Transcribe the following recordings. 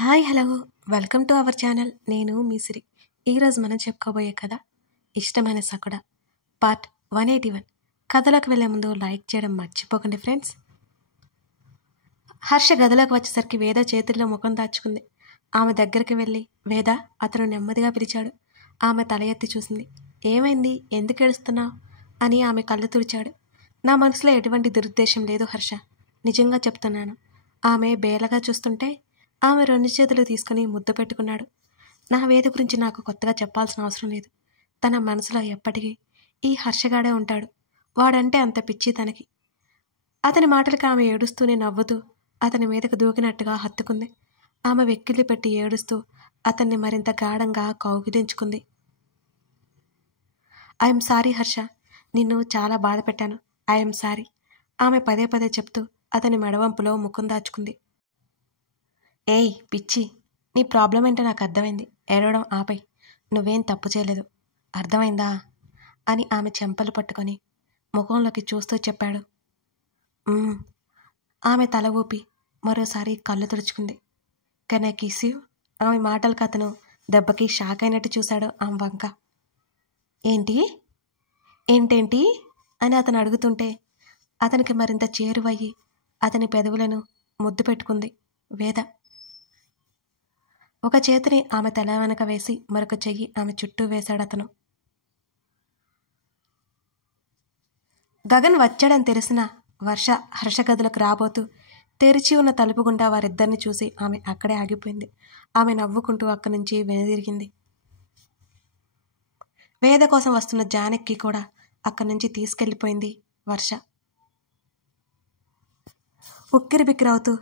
Hi hello welcome to our channel. నేను మీ సిరి. ఈరోజు మనం చెప్పుకోబోయే కథ ఇష్టమైన సకుడ పార్ట్ 181. కథలోకి వెళ్ళే ముందు లైక్ చేయడం మర్చిపోకండి ఫ్రెండ్స్. హర్ష గదిలోకి వచ్చేసరికి వేద చేతుల్లో ముఖం దాచుకుంది. ఆమె దగ్గరికి వెళ్ళి వేద అతను నెమ్మదిగా పిలిచాడు. ఆమె తల ఎత్తి చూసింది. ఏమైంది, ఎందుకు ఏడుస్తున్నావు అని ఆమె కళ్ళు తుడిచాడు. నా మనసులో ఎటువంటి దురుద్దేశం లేదు హర్ష, నిజంగా చెప్తున్నాను. ఆమె బేలగా చూస్తుంటే ఆమె రెండు చేతులు తీసుకుని ముద్దు పెట్టుకున్నాడు. నా వేద గురించి నాకు కొత్తగా చెప్పాల్సిన అవసరం లేదు. తన మనసులో ఎప్పటికీ ఈ హర్షగాడే ఉంటాడు. వాడంటే అంత పిచ్చి తనకి. అతని మాటలకి ఆమె ఏడుస్తూనే నవ్వుతూ అతని మీదకు దూకినట్టుగా హత్తుకుంది. ఆమె వెక్కిళ్ళు పెట్టి ఏడుస్తూ అతన్ని మరింత గాఢంగా కౌగిలించుకుంది. ఐఎమ్ సారీ హర్ష, నిన్ను చాలా బాధ పెట్టాను. ఐఎమ్ సారీ, ఆమె పదే పదే చెప్తూ అతని మెడవంపులో ముఖం దాచుకుంది. ఏయ్ పిచ్చి, నీ ప్రాబ్లం ఏంటో నాకు అర్థమైంది. ఏడవడం ఆపై. నువ్వేం తప్పు చేయలేదు, అర్థమైందా అని ఆమె చెంపలు పట్టుకొని ముఖంలోకి చూస్తూ చెప్పాడు. ఆమె తల ఊపి మరోసారి కళ్ళు తుడుచుకుంది. Can I kiss you? ఆమె మాటలకు అతను దెబ్బకి షాక్ అయినట్టు చూశాడు ఆమె వంక. ఏంటేంటి అని అతను అడుగుతుంటే అతనికి మరింత చేరువయ్యి అతని పెదవులను ముద్దు పెట్టుకుంది వేద. ఒక చేతిని ఆమె తల వెనక వేసి మరొక చెయ్యి ఆమె చుట్టూ వేశాడు అతను. గగన్ వచ్చాడని తెలిసిన వర్ష హర్ష గదిలోకి రాబోతూ తెరిచి ఉన్న తలుపు గుండా వారిద్దరిని చూసి ఆమె అక్కడే ఆగిపోయింది. ఆమె నవ్వుకుంటూ అక్కడి నుంచి వెనుదిరిగింది. వేద కోసం వస్తున్న జానకి కూడా అక్కడి నుంచి తీసుకెళ్ళిపోయింది వర్ష. ఉక్కిరి బిక్కిరవుతూ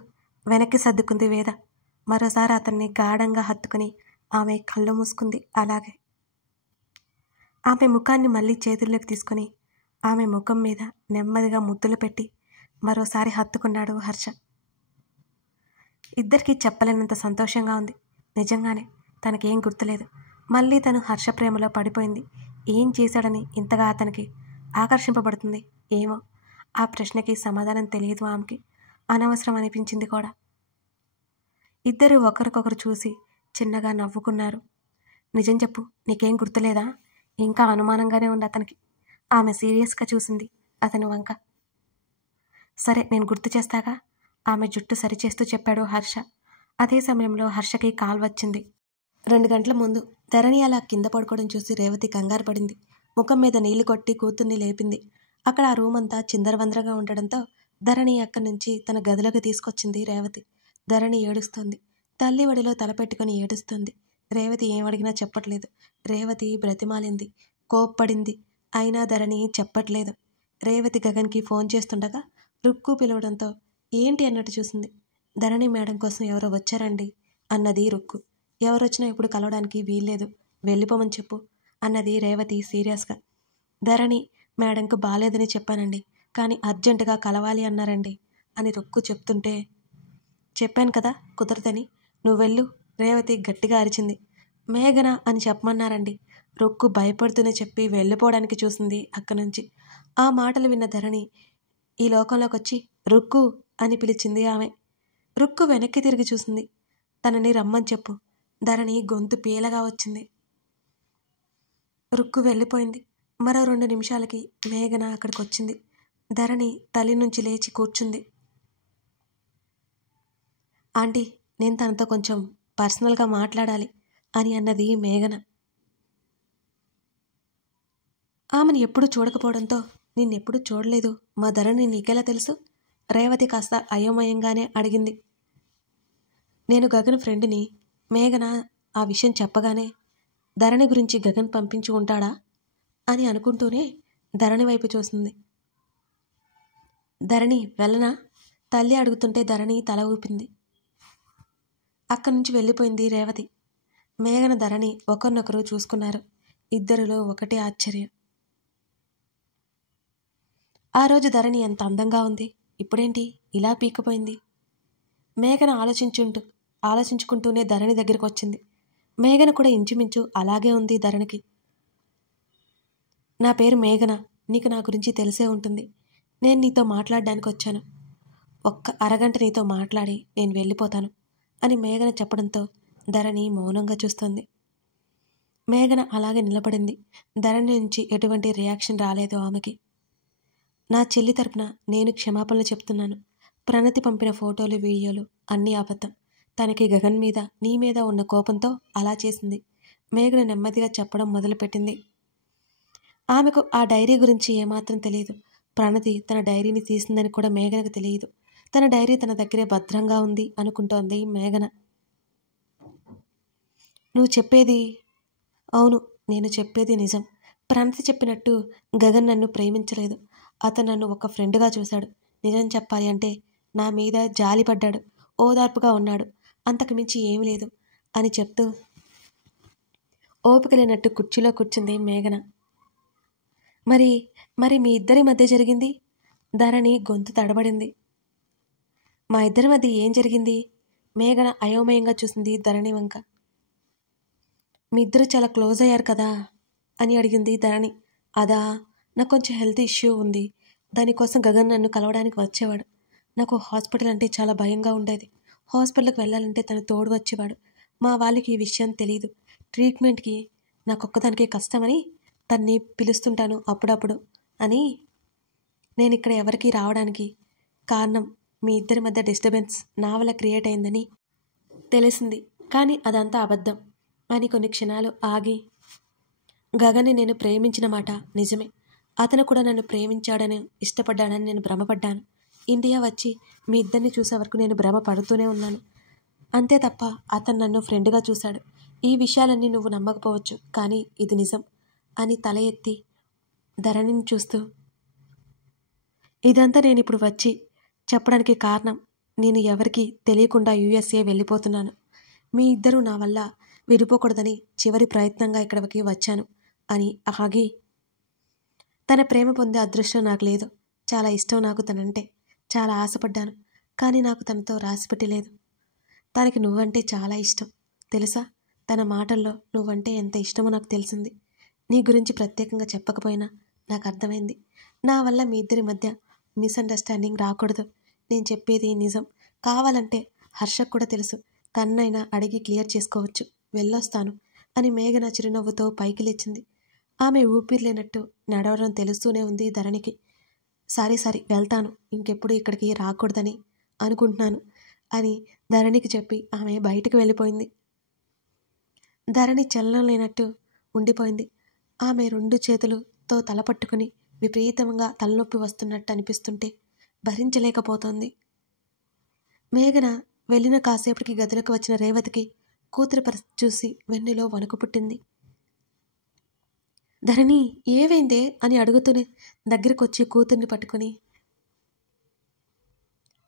వెనక్కి సర్దుకుంది వేద. మరోసారి అతన్ని గాఢంగా హత్తుకుని ఆమె కళ్ళు మూసుకుంది. అలాగే ఆమె ముఖాన్ని మళ్ళీ చేతుల్లోకి తీసుకుని ఆమె ముఖం మీద నెమ్మదిగా ముద్దులు పెట్టి మరోసారి హత్తుకున్నాడు హర్ష. ఇద్దరికీ చెప్పలేనంత సంతోషంగా ఉంది. నిజంగానే తనకేం గుర్తులేదు. మళ్ళీ తను హర్ష ప్రేమలో పడిపోయింది. ఏం చేశాడని ఇంతగా అతనికి ఆకర్షింపబడుతుంది ఏమో? ఆ ప్రశ్నకి సమాధానం తెలియదు ఆమెకి. అనవసరం అనిపించింది కూడా. ఇద్దరు ఒకరికొకరు చూసి చిన్నగా నవ్వుకున్నారు. నిజం చెప్పు, నీకేం గుర్తులేదా? ఇంకా అనుమానంగానే ఉంది అతనికి. ఆమె సీరియస్గా చూసింది అతని వంక. సరే, నేను గుర్తు చేస్తాగా, ఆమె జుట్టు సరిచేస్తూ చెప్పాడు హర్ష. అదే సమయంలో హర్షకి కాల్ వచ్చింది. 2 గంటల ముందు ధరణి అలా కింద పడుకోవడం చూసి రేవతి కంగారు పడింది. ముఖం మీద నీళ్లు కొట్టి కూతుర్ని లేపింది. అక్కడ ఆ రూమ్ అంతా చిందరవందరగా ఉండడంతో ధరణి అక్కడి నుంచి తన గదిలోకి తీసుకొచ్చింది రేవతి. ధరణి ఏడుస్తోంది. తల్లి ఒడిలో తలపెట్టుకుని ఏడుస్తుంది. రేవతి ఏమడిగినా చెప్పట్లేదు. రేవతి బ్రతిమాలింది, కోప్పడింది. అయినా ధరణి చెప్పట్లేదు. రేవతి గగన్కి ఫోన్ చేస్తుండగా రుక్కు పిలవడంతో ఏంటి అన్నట్టు చూసింది. ధరణి మేడం కోసం ఎవరో వచ్చారండి అన్నది రుక్కు. ఎవరొచ్చినా ఇప్పుడు కలవడానికి వీల్లేదు, వెళ్ళిపోమని చెప్పు అన్నది రేవతి సీరియస్గా. ధరణి మేడంకు బాలేదని చెప్పానండి, కానీ అర్జెంటుగా కలవాలి అన్నారండి అని రుక్కు చెప్తుంటే, చెప్పాను కదా కుదరదని, నువ్వు వెళ్ళు రేవతి గట్టిగా అరిచింది. మేఘన అని చెప్పమన్నారండి, రుక్కు భయపడుతూనే చెప్పి వెళ్ళిపోవడానికి చూసింది అక్కడి నుంచి. ఆ మాటలు విన్న ధరణి ఈ లోకంలోకి వచ్చి రుక్కు అని పిలిచింది ఆమె. రుక్కు వెనక్కి తిరిగి చూసింది. తనని రమ్మని చెప్పు. ధరణి గొంతు పీలగా వచ్చింది. రుక్కు వెళ్ళిపోయింది. మరో 2 నిమిషాలకి మేఘన అక్కడికి వచ్చింది. ధరణి తల్లి నుంచి లేచి కూర్చుంది. ఆంటీ, నేను తనతో కొంచెం పర్సనల్గా మాట్లాడాలి అని అన్నది మేఘన. ఆమెను ఎప్పుడూ చూడకపోవడంతో నిన్నెప్పుడు చూడలేదు, మా ధరణి నీకెలా తెలుసు? రేవతి కాస్త అయోమయంగానే అడిగింది. నేను గగన్ ఫ్రెండ్ని. మేఘన ఆ విషయం చెప్పగానే ధరణి గురించి గగన్ పంపించి ఉంటాడా అని అనుకుంటూనే ధరణి వైపు చూసింది. ధరణి వెళ్ళనా తల్లి అడుగుతుంటే ధరణి తల ఊపింది. అక్కడి నుంచి వెళ్ళిపోయింది రేవతి. మేఘన ధరణి ఒకరినొకరు చూసుకున్నారు. ఇద్దరిలో ఒకటే ఆశ్చర్యం. ఆ రోజు ధరణి ఎంత అందంగా ఉంది, ఇప్పుడేంటి ఇలా పీకిపోయింది? మేఘన ఆలోచించుకుంటూనే ధరణి దగ్గరికి వచ్చింది. మేఘన కూడా ఇంచుమించు అలాగే ఉంది ధరణికి. నా పేరు మేఘన, నీకు నా గురించి తెలిసే ఉంటుంది. నేను నీతో మాట్లాడడానికి వచ్చాను. ఒక్క అరగంట నీతో మాట్లాడి నేను వెళ్ళిపోతాను అని మేఘన చెప్పడంతో ధరణి మౌనంగా చూస్తుంది. మేఘన అలాగే నిలబడింది. ధరణి నుంచి ఎటువంటి రియాక్షన్ రాలేదు ఆమెకి. నా చెల్లి తరపున నేను క్షమాపణలు చెప్తున్నాను. ప్రణతి పంపిన ఫోటోలు, వీడియోలు అన్నీ అబద్ధం. తనకి గగన్ మీద, నీ మీద ఉన్న కోపంతో అలా చేసింది. మేఘన నెమ్మదిగా చెప్పడం మొదలుపెట్టింది. ఆమెకు ఆ డైరీ గురించి ఏమాత్రం తెలియదు. ప్రణతి తన డైరీని తీసిందని కూడా మేఘనకు తెలియదు. తన డైరీ తన దగ్గరే భద్రంగా ఉంది అనుకుంటోంది మేఘన. నువ్వు చెప్పేది? అవును, నేను చెప్పేది నిజం. ప్రణతి చెప్పినట్టు గగన్ నన్ను ప్రేమించలేదు. అతను నన్ను ఒక ఫ్రెండ్గా చూశాడు. నిజం చెప్పాలి అంటే నా మీద జాలిపడ్డాడు, ఓదార్పుగా ఉన్నాడు. అంతకు మించి ఏమీ లేదు అని చెప్తూ ఓపిక లేనట్టు కుర్చీలో కూర్చుంది మేఘన. మరి మీ ఇద్దరి మధ్య జరిగింది? ధరణి గొంతు తడబడింది. మా ఇద్దరి మధ్య ఏం జరిగింది? మేఘన అయోమయంగా చూసింది ధరణి వంక. మీ ఇద్దరు చాలా క్లోజ్ అయ్యారు కదా అని అడిగింది ధరణి. అదా, నాకు కొంచెం హెల్త్ ఇష్యూ ఉంది. దానికోసం గగన్ నన్ను కలవడానికి వచ్చేవాడు. నాకు హాస్పిటల్ అంటే చాలా భయంగా ఉండేది. హాస్పిటల్కి వెళ్ళాలంటే తను తోడు వచ్చేవాడు. మా వాళ్ళకి ఈ విషయం తెలీదు. ట్రీట్మెంట్కి నాకొక్కదానికే కష్టమని తన్ని పిలుస్తుంటాను అప్పుడప్పుడు అని. నేను ఇక్కడ ఎవరికి రావడానికి కారణం మీ ఇద్దరి మధ్య డిస్టర్బెన్స్ నా వల్ల క్రియేట్ అయిందని తెలిసింది. కానీ అదంతా అబద్ధం అని కొన్ని క్షణాలు ఆగి, గగన్ని నేను ప్రేమించిన మాట నిజమే. అతను కూడా నన్ను ప్రేమించాడని, ఇష్టపడ్డాడని నేను భ్రమపడ్డాను. ఇండియా వచ్చి మీ ఇద్దరిని చూసే వరకు నేను భ్రమ పడుతూనే ఉన్నాను. అంతే తప్ప అతను నన్ను ఫ్రెండ్గా చూశాడు. ఈ విషయాలన్నీ నువ్వు నమ్మకపోవచ్చు, కానీ ఇది నిజం అని తల ఎత్తి ధరణిని చూస్తూ, ఇదంతా నేను ఇప్పుడు వచ్చి చెప్పడానికి కారణం, నేను ఎవరికి తెలియకుండా USA వెళ్ళిపోతున్నాను. మీ ఇద్దరూ నా వల్ల విడిపోకూడదని చివరి ప్రయత్నంగా ఇక్కడికి వచ్చాను అని ఆగి, తన ప్రేమ పొందే అదృష్టం నాకు లేదు. చాలా ఇష్టం నాకు తనంటే. చాలా ఆశపడ్డాను, కానీ నాకు తనతో రాసిపెట్టి లేదు. తనకి నువ్వంటే చాలా ఇష్టం తెలుసా. తన మాటల్లో నువ్వంటే ఎంత ఇష్టమో నాకు తెలిసింది. నీ గురించి ప్రత్యేకంగా చెప్పకపోయినా నాకు అర్థమైంది. నా వల్ల మీ ఇద్దరి మధ్య మిస్అండర్స్టాండింగ్ రాకూడదు. నేను చెప్పేది నిజం. కావాలంటే హర్షకు కూడా తెలుసు. తన్నైనా అడిగి క్లియర్ చేసుకోవచ్చు. వెళ్ళొస్తాను అని మేఘన చిరునవ్వుతో పైకి లేచింది. ఆమె ఊపిరి లేనట్టు నడవడం తెలుస్తూనే ఉంది ధరణికి. సారీ వెళ్తాను, ఇంకెప్పుడు ఇక్కడికి రాకూడదని అనుకుంటున్నాను అని ధరణికి చెప్పి ఆమె బయటికి వెళ్ళిపోయింది. ధరణి చలనం లేనట్టు ఉండిపోయింది. ఆమె 2 చేతులతో తల పట్టుకుని విపరీతంగా తలనొప్పి వస్తున్నట్టు అనిపిస్తుంటే భరించలేకపోతోంది. మేఘన వెళ్ళిన కాసేపటికి గదిలోకి వచ్చిన రేవతికి కూతురి పరిస్థితి చూసి వెన్నులో వణుకు పుట్టింది. ధరణి ఏవైందే అని అడుగుతూనే దగ్గరికి వచ్చి కూతుర్ని పట్టుకుని,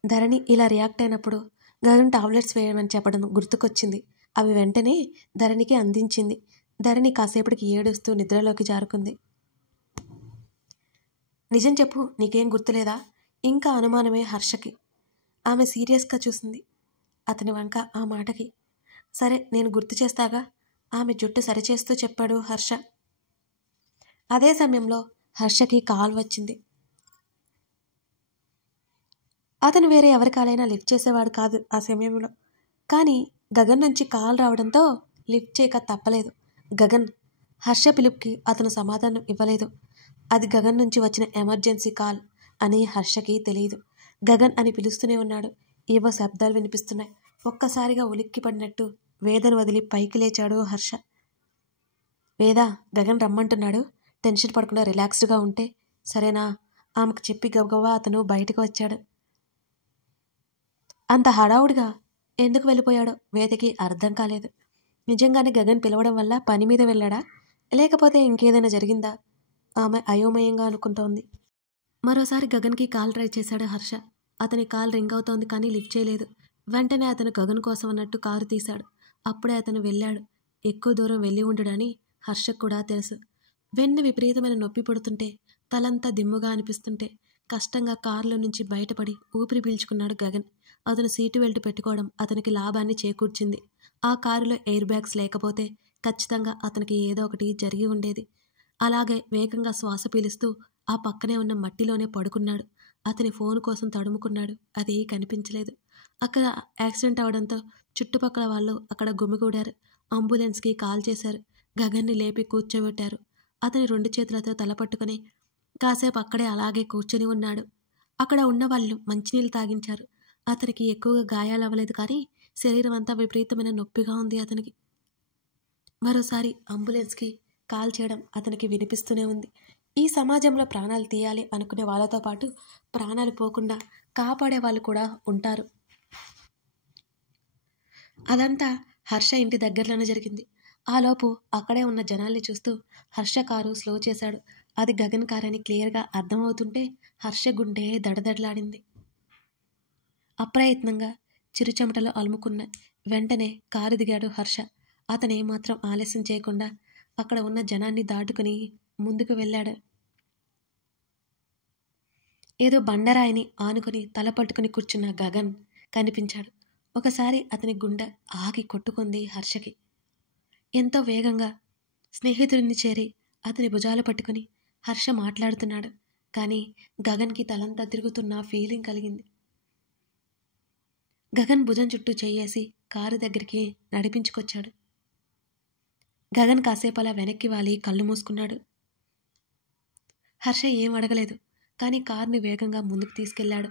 ధరణి ఇలా రియాక్ట్ అయినప్పుడు గగన్ టాబ్లెట్స్ వేయమని చెప్పడం గుర్తుకొచ్చింది. అవి వెంటనే ధరణికి అందించింది. ధరణి కాసేపటికి ఏడుస్తూ నిద్రలోకి జారుకుంది. నిజం చెప్పు, నీకేం గుర్తులేదా? ఇంకా అనుమానమే హర్షకి. ఆమె సీరియస్గా చూసింది అతని వంక. ఆ మాటకి సరే నేను గుర్తు చేస్తాగా, ఆమె జుట్టు సరిచేస్తూ చెప్పాడు హర్ష. అదే సమయంలో హర్షకి కాల్ వచ్చింది. అతను వేరే ఎవరి కాలైనా లిఫ్ట్ చేసేవాడు కాదు ఆ సమయంలో. కానీ గగన్ నుంచి కాల్ రావడంతో లిఫ్ట్ చేయక తప్పలేదు. గగన్. హర్ష పిలుపుకి అతను సమాధానం ఇవ్వలేదు. అది గగన్ నుంచి వచ్చిన ఎమర్జెన్సీ కాల్ అని హర్షకి తెలియదు. గగన్ అని పిలుస్తూనే ఉన్నాడు. ఏవో శబ్దాలు వినిపిస్తున్నాయి. ఒక్కసారిగా ఉలిక్కి పడినట్టు వేదను వదిలి పైకి లేచాడు హర్ష. వేద, గగన్ రమ్మంటున్నాడు. టెన్షన్ పడకుండా రిలాక్స్డ్గా ఉంటే సరేనా? ఆమెకు చెప్పి గబగబా అతను బయటకు వచ్చాడు. అంత హడావుడిగా ఎందుకు వెళ్ళిపోయాడో వేదకి అర్థం కాలేదు. నిజంగానే గగన్ పిలవడం వల్ల పని మీద వెళ్ళాడా, లేకపోతే ఇంకేదైనా జరిగిందా? ఆమె అయోమయంగా అనుకుంటోంది. మరోసారి గగన్కి కాల్ ట్రై చేశాడు హర్ష. అతని కాల్ రింగ్ అవుతోంది కానీ లిఫ్ట్ చేయలేదు. వెంటనే అతను గగన్ కోసం అన్నట్టు కారు తీశాడు. అప్పుడే అతను వెళ్ళాడు. ఎక్కువ దూరం వెళ్ళి ఉండడని హర్షకు కూడా తెలుసు. వెన్ను విపరీతమైన నొప్పి పుడుతుంటే, తలంతా దిమ్ముగా అనిపిస్తుంటే కష్టంగా కారులో నుంచి బయటపడి ఊపిరి పీల్చుకున్నాడు గగన్. అతను సీటు బెల్ట్ పెట్టుకోవడం అతనికి లాభాన్ని చేకూర్చింది. ఆ కారులో ఎయిర్ బ్యాగ్స్ లేకపోతే ఖచ్చితంగా అతనికి ఏదో ఒకటి జరిగి ఉండేది. అలాగే వేగంగా శ్వాస పీలుస్తూ ఆ పక్కనే ఉన్న మట్టిలోనే పడుకున్నాడు. అతని ఫోన్ కోసం తడుముకున్నాడు. అది కనిపించలేదు. అక్కడ యాక్సిడెంట్ అవడంతో చుట్టుపక్కల వాళ్ళు అక్కడ గుమిగూడారు. అంబులెన్స్కి కాల్ చేశారు. గగన్ని లేపి కూర్చోబెట్టారు. అతని 2 చేతులతో తల పట్టుకుని కాసేపు అక్కడే అలాగే కూర్చొని ఉన్నాడు. అక్కడ ఉన్న వాళ్ళు మంచినీళ్ళు తాగించారు. అతనికి ఎక్కువగా గాయాలవ్వలేదు, కానీ శరీరం అంతా విపరీతమైన నొప్పిగా ఉంది అతనికి. మరోసారి అంబులెన్స్కి కాల్ చేయడం అతనికి వినిపిస్తూనే ఉంది. ఈ సమాజంలో ప్రాణాలు తీయాలి అనుకునే వాళ్ళతో పాటు ప్రాణాలు పోకుండా కాపాడే వాళ్ళు కూడా ఉంటారు. అదంతా హర్ష ఇంటి దగ్గరలోనే జరిగింది. ఆలోపు అక్కడే ఉన్న జనాల్ని చూస్తూ హర్ష కారు స్లో చేశాడు. అది గగన్ కారు అని క్లియర్గా అర్థమవుతుంటే హర్ష గుండె దడదడలాడింది. అప్రయత్నంగా చిరుచెమటలు అలుముకున్న వెంటనే కారు దిగాడు హర్ష. అతనేమాత్రం ఆలస్యం చేయకుండా అక్కడ ఉన్న జనాన్ని దాటుకుని ముందుకు వెళ్ళాడు. ఏదో బండరాయిని ఆనుకొని తల పట్టుకుని కూర్చున్న గగన్ కనిపించాడు. ఒకసారి అతని గుండె ఆగి కొట్టుకుంది హర్షకి. ఎంతో వేగంగా స్నేహితుడిని చేరి అతని భుజాలు పట్టుకుని హర్ష మాట్లాడుతున్నాడు. కానీ గగన్కి తలంతా తిరుగుతున్న ఫీలింగ్ కలిగింది. గగన్ భుజం చుట్టూ చెయ్యేసి కారు దగ్గరికి నడిపించుకొచ్చాడు. గగన్ కాసేపు అలా వెనక్కి వాలి కళ్ళు మూసుకున్నాడు. హర్ష ఏం అడగలేదు, కానీ కారుని వేగంగా ముందుకు తీసుకెళ్లాడు.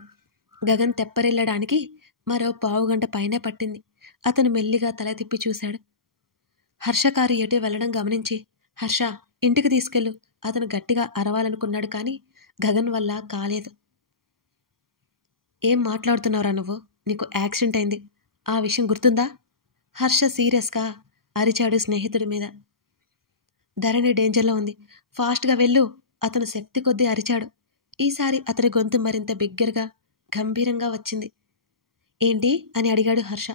గగన్ తెప్పరిల్లడానికి మరో పావుగంట పైనే పట్టింది. అతను మెల్లిగా తల తిప్పి చూశాడు. హర్ష కారు ఎటు వెళ్లడం గమనించి, హర్ష ఇంటికి తీసుకెళ్ళు, అతను గట్టిగా అరవాలనుకున్నాడు. కానీ గగన్ వల్ల కాలేదు. ఏం మాట్లాడుతున్నావురా నువ్వు? నీకు యాక్సిడెంట్ అయింది, ఆ విషయం గుర్తుందా? హర్ష సీరియస్గా అరిచాడు స్నేహితుడి మీద. ధరణి డేంజర్లో ఉంది, ఫాస్ట్గా వెళ్ళు, అతను శక్తి కొద్దీ అరిచాడు. ఈసారి అతని గొంతు మరింత బిగ్గరగా గంభీరంగా వచ్చింది. ఏంటి అని అడిగాడు హర్ష.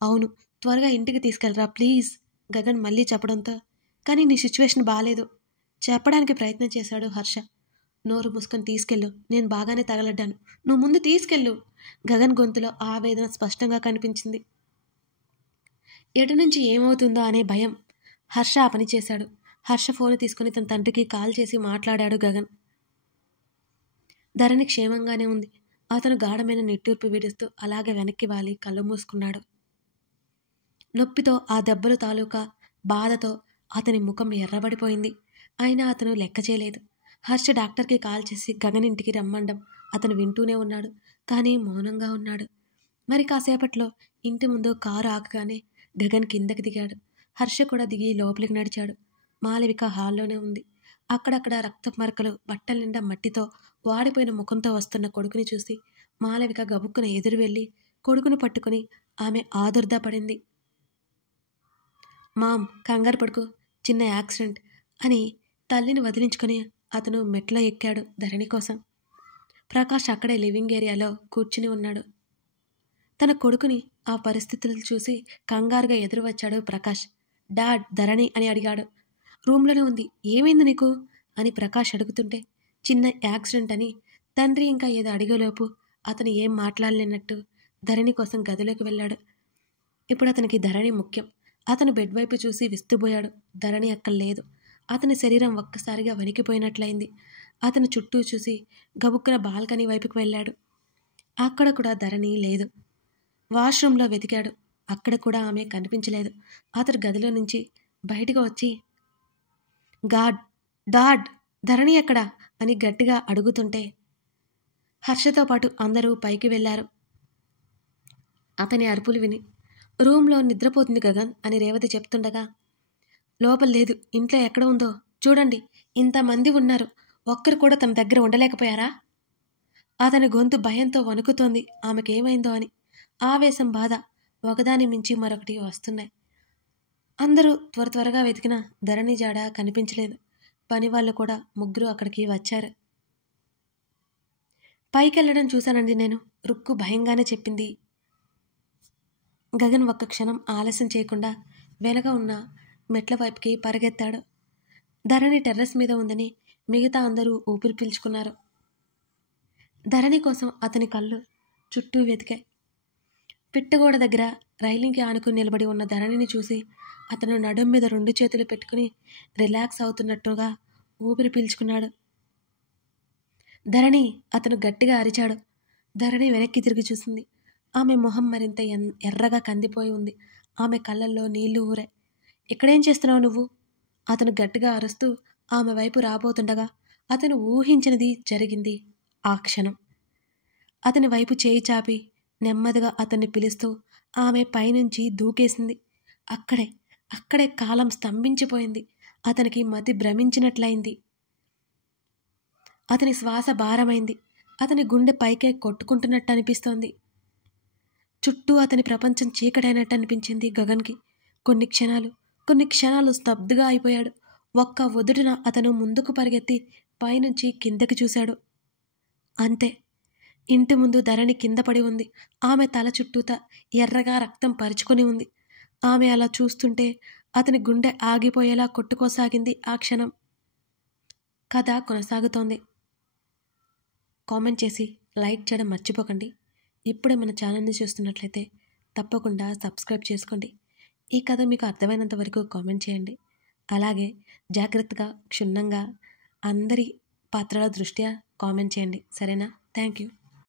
అవును, త్వరగా ఇంటికి తీసుకెళ్ళరా ప్లీజ్, గగన్ మళ్ళీ చెప్పడంతో. కానీ నీ సిచ్యువేషన్ బాగాలేదు, చెప్పడానికి ప్రయత్నం చేశాడు హర్ష. నోరు మూసుకొని తీసుకెళ్ళు, నేను బాగానే తగలడ్డాను, నువ్వు ముందు తీసుకెళ్ళు. గగన్ గొంతులో ఆవేదన స్పష్టంగా కనిపించింది. ఎటు నుంచి ఏమవుతుందో అనే భయం. హర్ష ఆ పని చేశాడు. హర్ష ఫోన్ తీసుకుని తన తండ్రికి కాల్ చేసి మాట్లాడాడు గగన్. ధరణి క్షేమంగానే ఉంది. అతను గాఢమైన నిట్టూర్పు విడుస్తూ అలాగే వెనక్కి వాలి కళ్ళు మూసుకున్నాడు. నొప్పితో, ఆ దెబ్బలు తాలూకా బాధతో అతని ముఖం ఎర్రబడిపోయింది. అయినా అతను లెక్క చేయలేదు. హర్ష డాక్టర్కి కాల్ చేసి గగన్ ఇంటికి రమ్మండం అతను వింటూనే ఉన్నాడు. కానీ మౌనంగా ఉన్నాడు. మరి కాసేపట్లో ఇంటి ముందు కారు ఆగగానే గగన్ కిందకి దిగాడు. హర్ష కూడా దిగి లోపలికి నడిచాడు. మాలవిక హాల్లోనే ఉంది. అక్కడక్కడ రక్తపు మరకలు, బట్టల నిండా మట్టితో వాడిపోయిన ముఖంతో వస్తున్న కొడుకుని చూసి మాలవిక గబుక్కున ఎదురు వెళ్ళి కొడుకును పట్టుకుని ఆమె ఆదుర్దా పడింది. మామ్, కంగారు పడుకు, చిన్న యాక్సిడెంట్ అని తల్లిని వదిలించుకొని అతను మెట్లో ఎక్కాడు ధరణి కోసం. ప్రకాష్ అక్కడే లివింగ్ ఏరియాలో కూర్చుని ఉన్నాడు. తన కొడుకుని ఆ పరిస్థితులు చూసి కంగారుగా ఎదురు వచ్చాడు ప్రకాష్. డాడ్, ధరణి అని అడిగాడు. రూమ్లోనే ఉంది, ఏమైంది నీకు అని ప్రకాష్ అడుగుతుంటే చిన్న యాక్సిడెంట్ అని తండ్రి ఇంకా ఏదో అడిగేలోపు అతను ఏం మాట్లాడలేనట్టు ధరణి కోసం గదిలోకి వెళ్ళాడు. ఇప్పుడు అతనికి ధరణి ముఖ్యం. అతను బెడ్ వైపు చూసి విస్తుపోయాడు. ధరణి అక్కడ లేదు. అతని శరీరం ఒక్కసారిగా వణికిపోయినట్లయింది. అతను చుట్టూ చూసి గబుక్కున బాల్కనీ వైపుకు వెళ్ళాడు. అక్కడ కూడా ధరణి లేదు. వాష్రూమ్లో వెతికాడు. అక్కడ కూడా ఆమె కనిపించలేదు. అతడు గదిలో నుంచి బయటకు వచ్చి డాడ్, ధరణి ఎక్కడా అని గట్టిగా అడుగుతుంటే హర్షతో పాటు అందరూ పైకి వెళ్ళారు. అతని అరుపులు విని రూమ్లో నిద్రపోతుంది గగన్ అని రేవతి చెప్తుండగా, లోపల లేదు, ఇంట్లో ఎక్కడ ఉందో చూడండి, ఇంతమంది ఉన్నారు, ఒక్కరు కూడా తన దగ్గర ఉండలేకపోయారా? అతని గొంతు భయంతో వణుకుతోంది. ఆమెకేమైందో అని ఆవేశం, బాధ ఒకదాని మించి మరొకటి వస్తున్నాయి. అందరూ త్వరగా వెతికిన ధరణి జాడ కనిపించలేదు. పనివాళ్ళు కూడా ముగ్గురు అక్కడికి వచ్చారు. పైకెళ్ళడం చూశానండి నేను, రుక్కు భయంగానే చెప్పింది. గగన్ ఒక్క క్షణం ఆలస్యం చేయకుండా వెనక ఉన్న మెట్ల వైపుకి పరిగెత్తాడు. ధరణి టెర్రస్ మీద ఉందని మిగతా అందరూ ఊపిరి పీల్చుకున్నారు. ధరణి కోసం అతని కళ్ళు చుట్టూ వెతికాయి. పిట్టగోడ దగ్గర రైలింగ్కి ఆనుకుని నిలబడి ఉన్న ధరణిని చూసి అతను నడుం మీద 2 చేతులు పెట్టుకుని రిలాక్స్ అవుతున్నట్టుగా ఊపిరి పీల్చుకున్నాడు. ధరణి, అతను గట్టిగా అరిచాడు. ధరణి వెనక్కి తిరిగి చూసింది. ఆమె మొహం మరింత ఎర్రగా కందిపోయి ఉంది. ఆమె కళ్ళల్లో నీళ్లు ఊరాయి. ఇక్కడేం చేస్తున్నావు నువ్వు? అతను గట్టిగా అరుస్తూ ఆమె వైపు రాబోతుండగా అతను ఊహించినది జరిగింది. ఆ క్షణం అతని వైపు చేయి చాపి నెమ్మదిగా అతన్ని పిలుస్తూ ఆమె పైనుంచి దూకేసింది. అక్కడే కాలం స్తంభించిపోయింది. అతనికి మతి భ్రమించినట్లయింది. అతని శ్వాస భారమైంది. అతని గుండె పైకే కొట్టుకుంటున్నట్టు అనిపిస్తోంది. చుట్టూ అతని ప్రపంచం చీకటైనట్టు అనిపించింది గగన్కి. కొన్ని క్షణాలు స్తబ్దుగా అయిపోయాడు. ఒక్క ఒదుటిన అతను ముందుకు పరిగెత్తి పైనుంచి కిందకి చూశాడు. అంతే, ఇంటి ముందు ధరణి కింద పడి ఉంది. ఆమె తల చుట్టూతా ఎర్రగా రక్తం పరుచుకొని ఉంది. ఆమె అలా చూస్తుంటే అతని గుండె ఆగిపోయేలా కొట్టుకోసాగింది. ఆ క్షణం కథ కొనసాగుతోంది. కామెంట్ చేసి లైక్ చేయడం మర్చిపోకండి. ఇప్పుడే మన ఛానల్ని చూస్తున్నట్లయితే తప్పకుండా సబ్స్క్రైబ్ చేసుకోండి. ఈ కథ మీకు అర్థమైనంత వరకు కామెంట్ చేయండి. అలాగే జాగ్రత్తగా క్షుణ్ణంగా అందరి పాత్రల దృష్ట్యా కామెంట్ చేయండి. సరేనా? Thank you.